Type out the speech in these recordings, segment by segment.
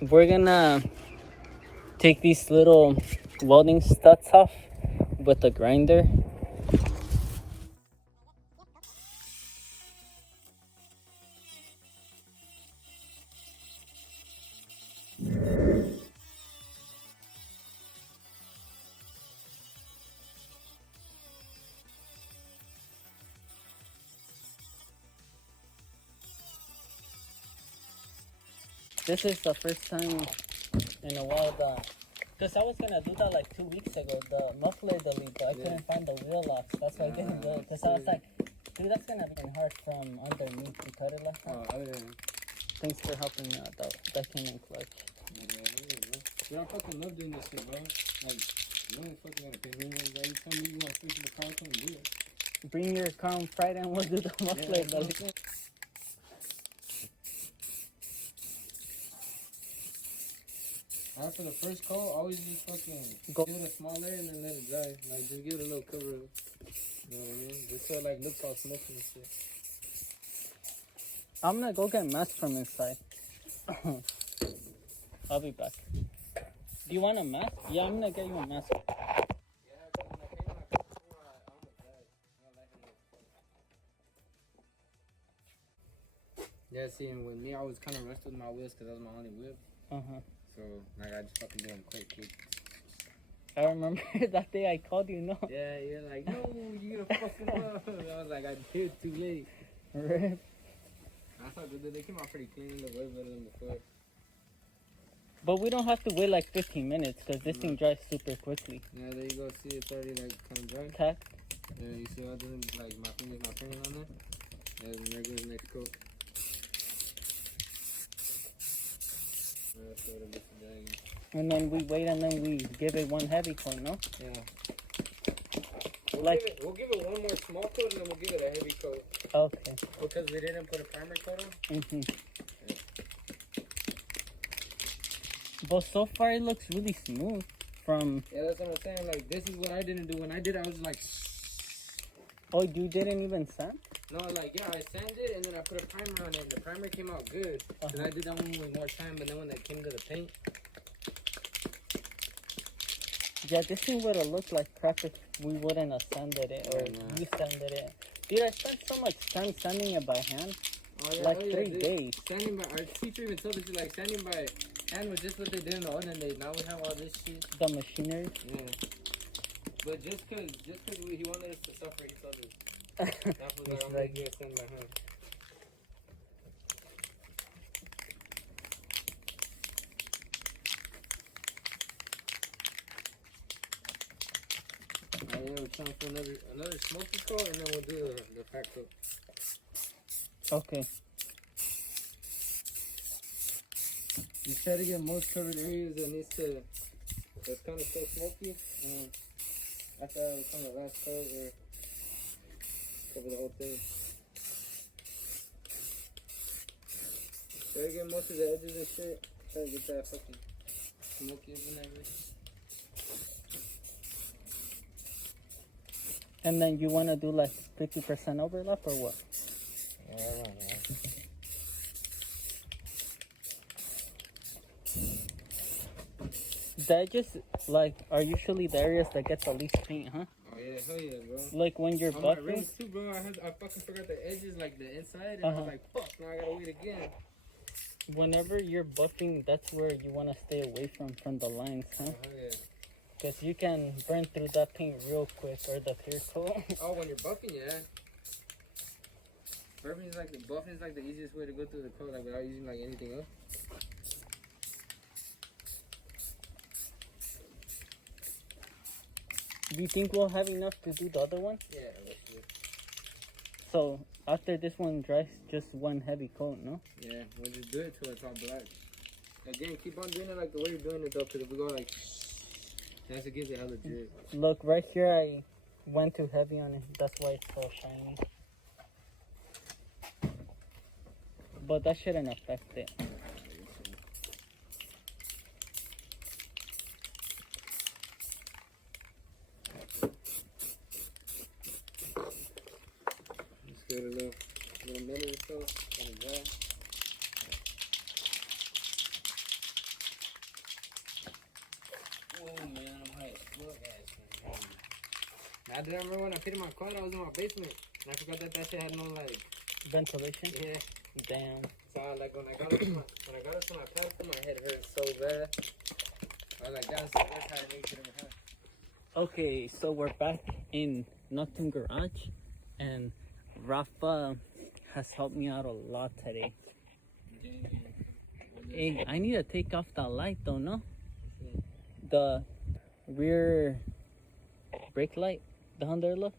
we're gonna take these little welding studs off with a grinder. This is the first time in a while because I was gonna do that like 2 weeks ago, the muffler delete, but I couldn't find the wheel locks. That's why I didn't do it. Because I was like, dude, that's gonna be hard from underneath to cut it last time. Oh, yeah. Thanks for helping me out. That came in clutch. Yeah, I fucking love doing this shit, bro. Like, you ain't fucking gotta pay me. Every time you want to fix the car, come and do it. Bring your car on Friday and we'll do the muffler delete. After the first coat, always just fucking give it a small layer and then let it dry. Like, just give it a little cover up. You know what I mean? Just so it, like, looks all smoky and shit. I'm gonna go get mask from inside. I'll be back. Do you want a mask? Yeah, I'm gonna get you a mask. Yeah, see, and with me, I was kind of rushed with my wheels because that was my only whip. So, like, I just fucking do them quick. I remember that day I called you, no? Yeah, you're like, no, you're gonna fuck them up. I was like, I did too late. Right. I thought they came out pretty clean, look way better than before. But we don't have to wait like 15 minutes because this thing dries super quickly. Yeah, there you go. See, it's already like kind of dry. Tack. Yeah, you see how it doesn't, like, my finger's not turning on there? Yeah, there goes the next coat. So it'll get to dry again. And then we wait and then we give it one heavy coat, no? Yeah. We'll give it one more small coat and then we'll give it a heavy coat. Okay. Because we didn't put a primer coat on? Yeah. But so far it looks really smooth from... Yeah, that's what I'm saying. Like, this is what I didn't do. When I did it, I was like... Oh, you didn't even sand? No, like, yeah, I sanded and then I put a primer on it. And the primer came out good. And I did that one with more time. But then when it came to the paint... Yeah, this thing would have looked like crap if we wouldn't have sanded it or you sanded it. Dude, I spent so much time sanding it by hand. Oh, yeah, like 3 days. Sanding by... Our teacher even told us, like, sanding by hand was just what they did in the olden days. Now we have all this shit. The machinery? Yeah. But just cause he wanted us to suffer, he told us. That's what I'm like, yeah, sand by hand. Yeah, we're trying for another smoky coat, and then we'll do the fat coat. Okay. You try to get most covered areas that needs to, that's kind of still smoky. After that, we'll come the last coat or cover the whole thing. Try to get most of the edges and shit. Try to get that fucking smoky and everything. And then you want to do like 50% overlap or what? Yeah, I don't know. That just like are usually the areas that get the least paint, huh? Oh yeah, hell yeah, bro. Like when you're on my buffing. rims too, bro. I fucking forgot the edges, like the inside, and I was like, fuck, now I gotta wait again. Whenever you're buffing, that's where you want to stay away from the lines, huh? Oh yeah. Because you can burn through that paint real quick, or the clear coat. Oh, when you're buffing, yeah. Buffing is like the easiest way to go through the coat, like without using like anything else. Do you think we'll have enough to do the other one? Yeah, that's good. So after this one dries, just one heavy coat, no? Yeah, we'll just do it till it's all black. Again, keep on doing it like the way you're doing it though, because if we go like, that's what gives it hella drip. Look, right here I went too heavy on it. That's why it's so shiny. But that shouldn't affect it. Just give it a little minute or so, let it dry. Oh man, I'm high as fuck, I remember when I fitted my car, I was in my basement, and I forgot that shit had no like ventilation. Yeah. Damn. So like when I got up to my platform, my head hurt so bad. I was like, that's the worst time I made it in my house. Okay, so we're back in Nocturne Garage, and Rafa has helped me out a lot today. Hey, I need to take off that light though, no? The rear brake light down there, look.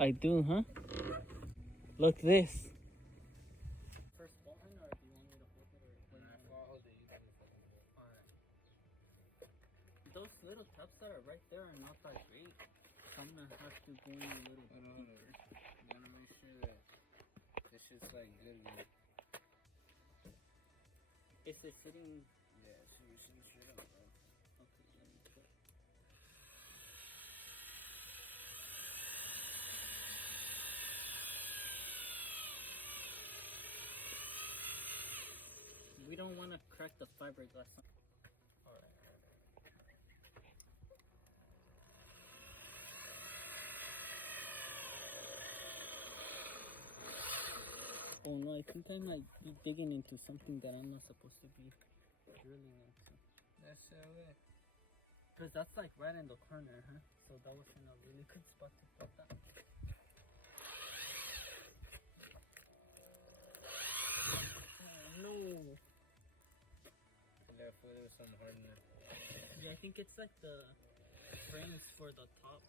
I do, huh? Look this. First button, or do you want me to hold it, or when I hold it, you can Alright. Those little tabs that are right there are not that great. So I'm gonna have to go in a little deeper. You gotta make sure that this shit's like good. Is it sitting? Yeah, it should be sitting straight up, bro. Okay, let me check. We don't want to crack the fiberglass. Alright. Oh no, I think I might be digging into something that I'm not supposed to be drilling into. That's it. Because that's like right in the corner, huh? So that was in a really good spot to put that. Oh no! Therefore, there was some hard in there. Yeah, I think it's like the frames for the top.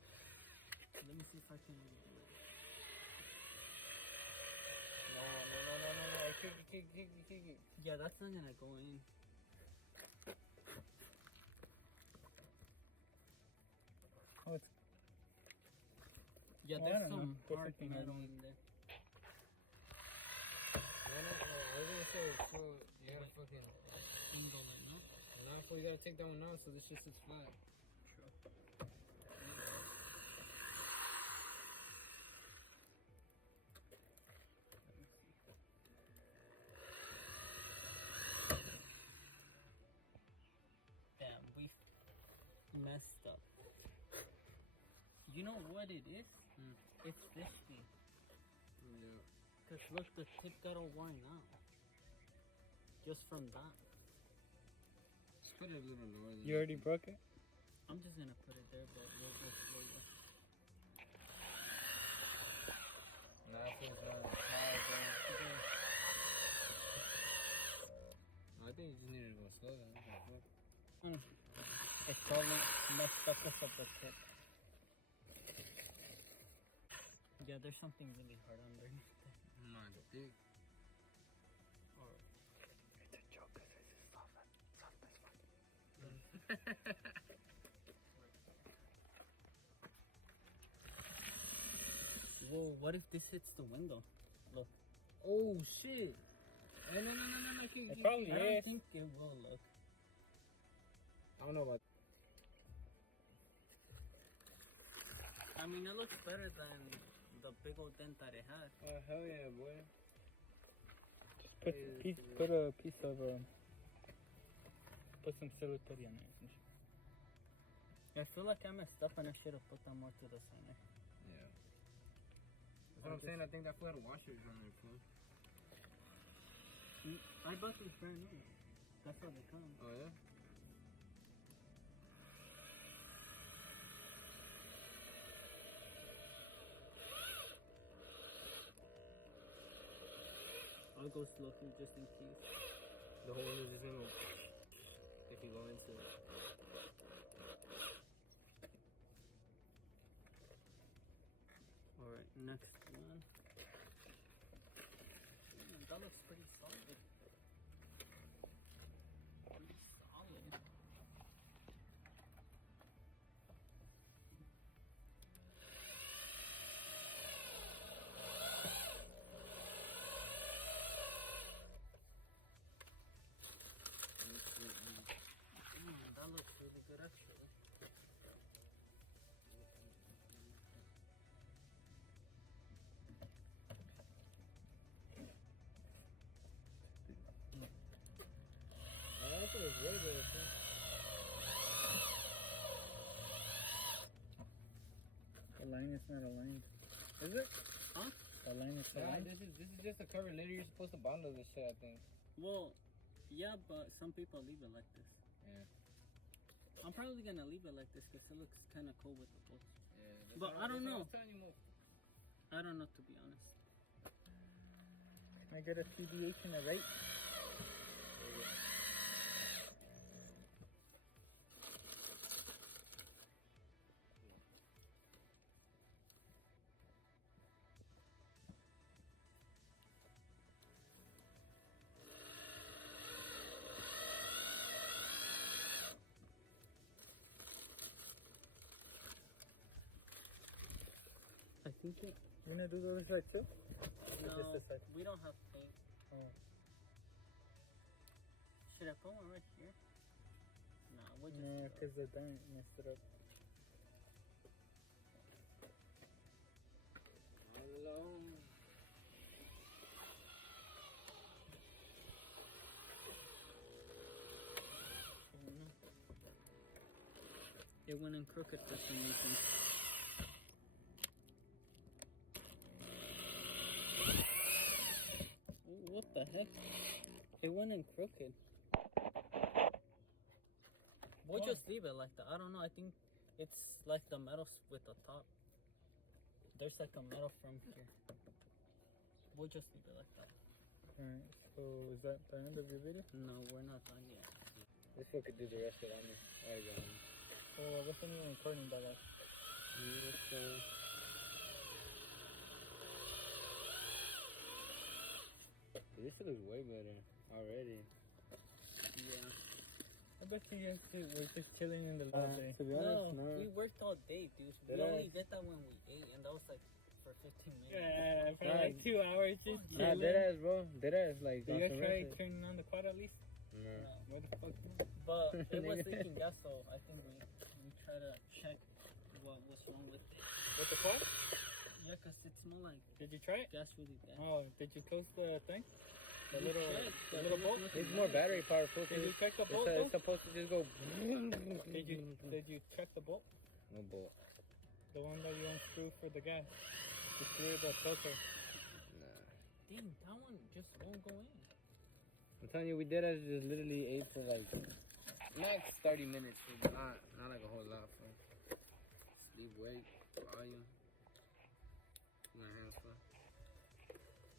Let me see if I can really do it. No. Kick it. Yeah, that's not gonna go in. Oh, it's... Yeah, there's some hard metal in there. I was gonna say, so you gotta fucking Single it, no? no, so you gotta take that one out so this shit sits flat. True. Damn, we messed up. You know what it is? It's this thing. Yeah. Cause look, the tip got all worn out. Just from that. Just put it a little lower. You already broke it? I'm just gonna put it there, but we'll go slowly. Nah, it feels I think you just need to go slow then. It's probably messed up with the tip. Yeah, there's something really hard underneath there. My dick. Or It's a joke because it's just soft as fuck. Whoa, what if this hits the window? Look. Oh shit. No. It probably I don't is. think it will look. I don't know about I mean, it looks better than the big old dent that it had. Oh hell yeah, boy. Just put a piece of put some silicone on it. And shit. I feel like I messed up and I should have put that more to the center. Yeah. That's what I'm saying. I think that fool had washers on there, fool. I bought this brand new. That's how they come. Oh yeah. I'll go slow just in case. The whole window just gonna if you go into it. Alright, next one. That looks pretty solid. Pretty solid. That looks really good actually. It's not aligned. Is it? Huh? The line is Nah, aligned? this is just a cover. Later, you're supposed to bundle this shit, I think. Well, yeah, but some people leave it like this. Yeah. I'm probably gonna leave it like this because it looks kind of cool with the bolts. Yeah. But I don't know. was telling you, Mo. I don't know, to be honest. Can I get a CDH and a rate? I think it. You gonna do those right too? No, Just this side. we don't have paint. Oh. Should I put one right here? Nah, we'll just. No, because the dent messed it up. Alone. It went in crooked for some reason. What the heck? It went in crooked. We'll just leave it like that. I don't know. I think it's like the metal with the top. There's like a metal from here. We'll just leave it like that. Alright, so is that the end of your video? No, we're not done yet. This one could do the rest of it on me. Alright, go on. Oh, I wasn't even recording by that. Beautiful. This looks way better already. Yeah. I bet you guys too. We're just chilling in the laundry. To be No, honest, we worked all day, dude. We Did I? only did that when we ate, and that was like for 15 minutes. Yeah, for Nah, like 2 hours just Nah, chilling. deadass, bro. Deadass, like. You on guys some try real shit. turning on the quad at least? No. No. What the fuck? No? But it was leaking gas, so I think we try to check what was wrong with it. With the quad? Yeah, because it smelled like Did you try it? gas really bad. Oh, did you close the thing? The We little, tried, the but little it bolt? was It's more battery powerful. Did you check the It's, bolt? it's though? supposed to just go. Did you check the bolt? No bolt. The one that you unscrew for the gas. To clear the filter. Nah. Dang, that one just won't go in. I'm telling you, we did as just literally ate for like max 30 minutes, but not like a whole lot. For sleep, wake, volume. My hands full.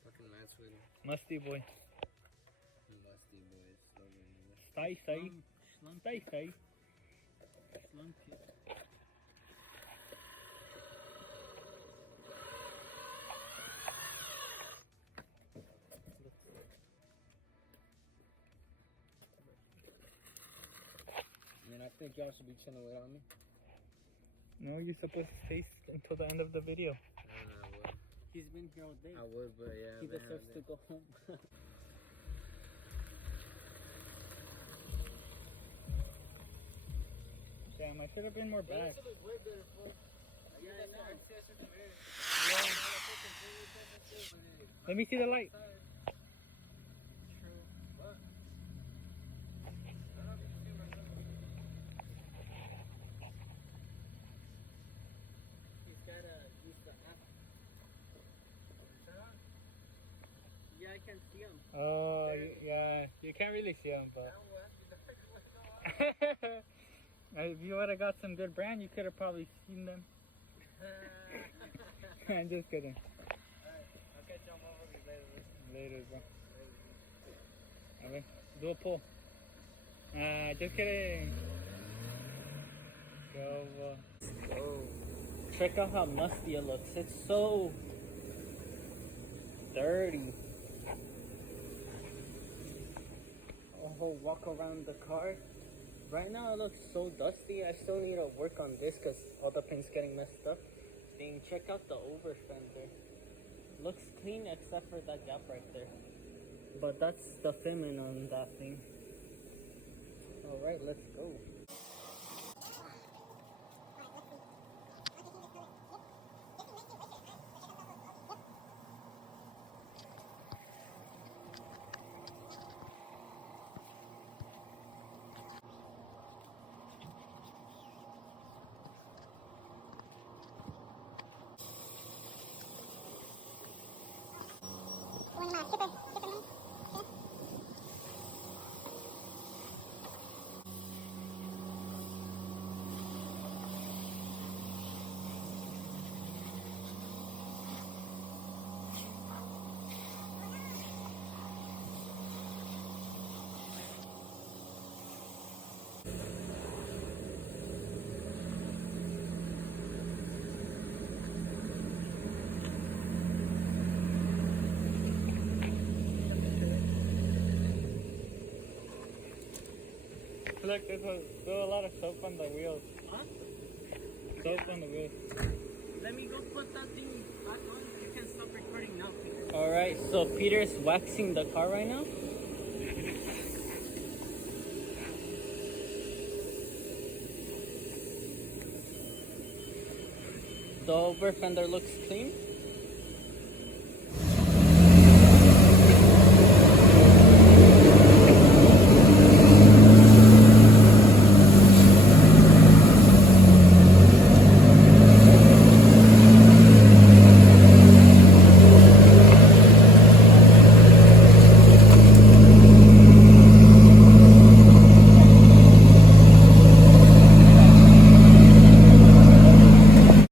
Fucking mad sweaty. Musty boy. Musty boys. Slogan. Stay safe. Slump Stay safe. Slump it. I mean, I think y'all should be chilling without me. No, you're supposed to stay until the end of the video. I would. He's been here all day. I would, but yeah. He man, deserves to go home. Damn, I should have been more back. Let me see the light. He's gotta use the app. Yeah, I can see him. Oh, yeah. You can't really see them, but. If you would have got some good brand, you could have probably seen them. I'm just kidding. I'll catch y'all motherfuckers later. Later, bro. A ver, do a pull. Just kidding. Go, Oh, check out how musty it looks. It's so dirty. Oh, walk around the car. Right now it looks so dusty. I still need to work on this because all the paint's getting messed up. Dang, check out the overfender. Looks clean except for that gap right there. But that's the filming on that thing. Alright, let's go. Look, there's a lot of soap on the wheels. Huh? Soap on the wheels. Let me go put that thing back on. You can stop recording now, Peter. Alright, so Peter's waxing the car right now. The over fender looks clean.